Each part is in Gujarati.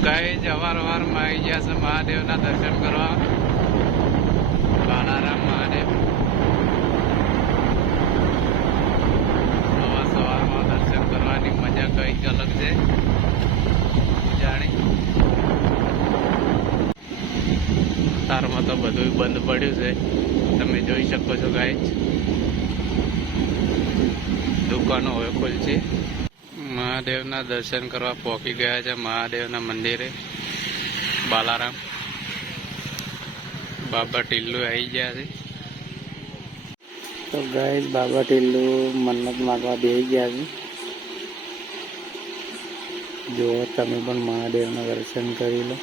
ગાઈઝ અવારવારમાં આવી ગયા છે મહાદેવના દર્શન કરવા. બાલારામ મહાદેવ સવારમાં દર્શન કરવાની મજા કઈક અલગ છે. જાણી તારમાં તો બધું બંધ પડ્યું છે, તમે જોઈ શકો છો ગાઈઝ. દુકાનો હવે ખુલશે. મહાદેવના દર્શન કરવા પહોંચી ગયા છે મહાદેવના મંદિરે. બાલારામ બાબા ટીલ્લુ આવી ગયા છે. તો ગાઈસ બાબા ટીલ્લુ મન્નત માગવા બેસી ગયા છે. જો તમે પણ મહાદેવના દર્શન કરી લો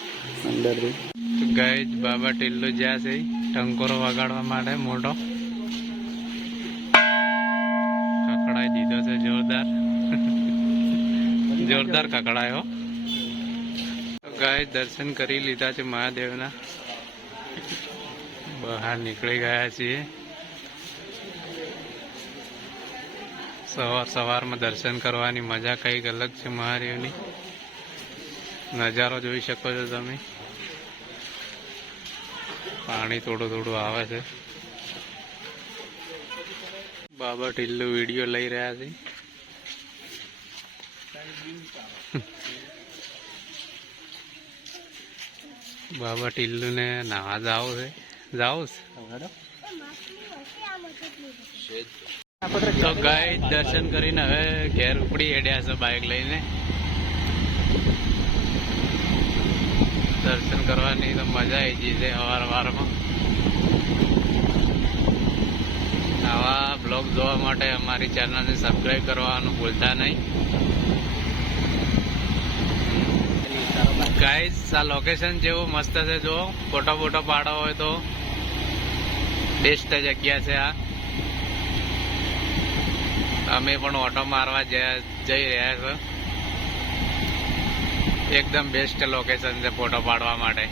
અંદરથી. તો ગાઈસ બાબા ટીલ્લુ જ્યાં છે ટંકોરો વગાડવા માટે મોટો કકડાઈ દીધો છે. જોરદાર કકડાયો. ગાય દર્શન કરી લીધા છે મહાદેવના. બહાર નીકળી ગયા છીએ. સવારમાં દર્શન કરવાની મજા કઈક અલગ છે. મહાદેવની નજારો જોઈ શકો છો તમે. પાણી થોડું થોડું આવે છે. બાબા ટીલ્લુ વિડીયો લઈ રહ્યા છે. બાબા ટીલ્લુ ને નાવા જાવ છે. તો ગાય દર્શન કરીને હવે ઘેર ઉપડી હેડ્યા છે બાઇક લઈને. દર્શન કરવાની તો મજા આવી ગઈ છે અવારવારમાં. આવા બ્લોગ જોવા માટે અમારી ચેનલને સબસ્ક્રાઈબ કરવાનું ભૂલતા નહીં. ગાઈસ આ લોકેશન જેવું મસ્ત છે. જો ફોટો બોટો પાડો હોય તો બેસ્ટ જગ્યા છે આ. અમે પણ ઓટો મારવા જઈ રહ્યા છો. એકદમ બેસ્ટ લોકેશન છે ફોટો પાડવા માટે.